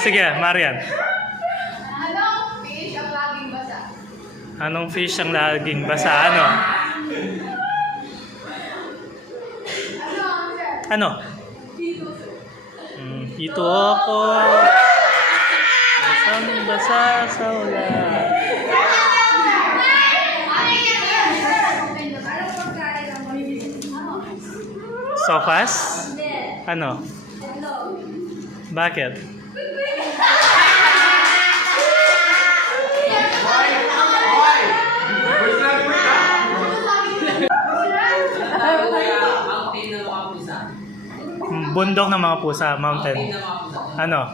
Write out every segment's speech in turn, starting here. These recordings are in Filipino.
Sige, Marian. Anong fish ang laging basa? Anong fish ang laging basa? Ano? Ano? Ito ako. Basang basa sa ulan. Sofas? Ano? Bakit? Bundok ng mga pusa, mountain. Ano?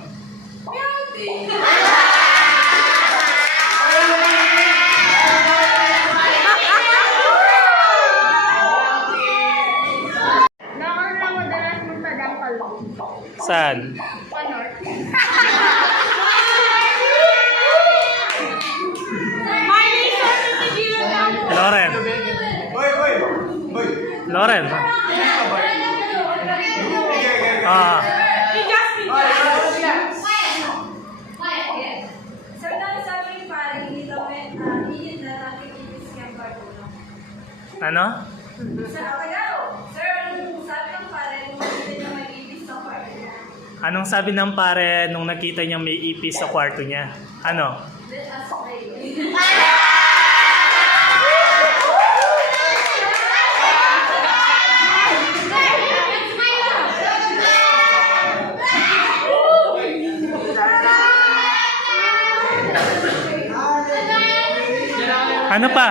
Nakon lang madalas mong tadangkal. Saan? Panor. Loren. Loren. Ano? Anong sabi ng pare nung nakita niya may ipis sa kwarto niya? Ano? Ano pa?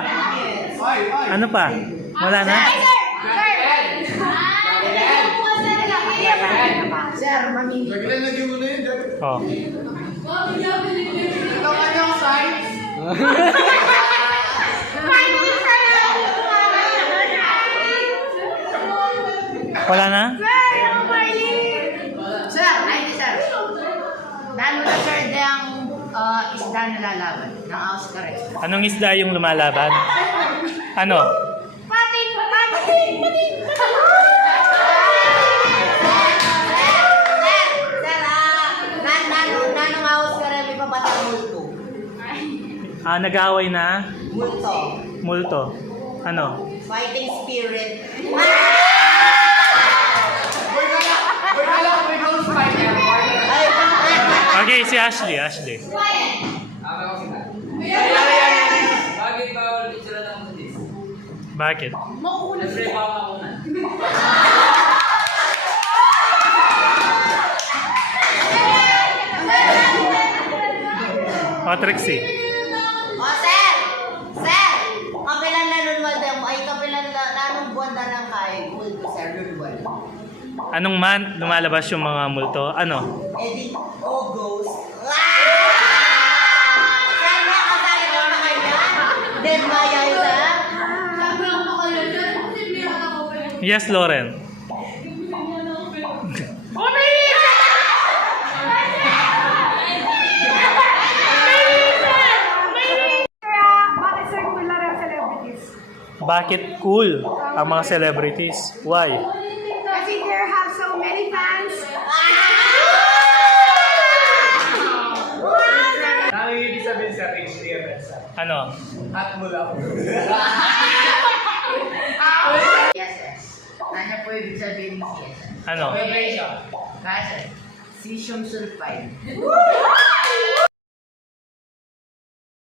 Ano pa? Wala na? Sir, mamili. Oh. Ito kanyang size. Wala na? Sir, ay sir. Lalo na sir ang isda na lalaban ng Oscar. Anong isda yung lumalaban? Ano? Pating! Nanong Oscar ay may pabatang multo. Nag-aaway na? Multo. Multo. Ano? Fighting spirit. Okay, si Ashley. Bakit bawal picture ng mundis? Bakit? Siyempre, bawal ako na. Trixie. Sir! Sir! Kapilan na lunwal mo. Ay, kapilan na nanong buwan na lang kain. Multo, sir. Lunwal. Anong man lumalabas yung mga multo? Ano? Edit. August. Sir, nakasali ko na kanya. Dead Maya yun, sir. Yes, Lauren. Bakit cool ang mga celebrities? Why? Kasi they have so many fans. Ano yung ibig sabihin sa HDMI? Ano? At mula ko. Yes, sir. Ano po ibig sabihin ni yes, sir? Ano? Vibration. Kasi, cesium sulfide.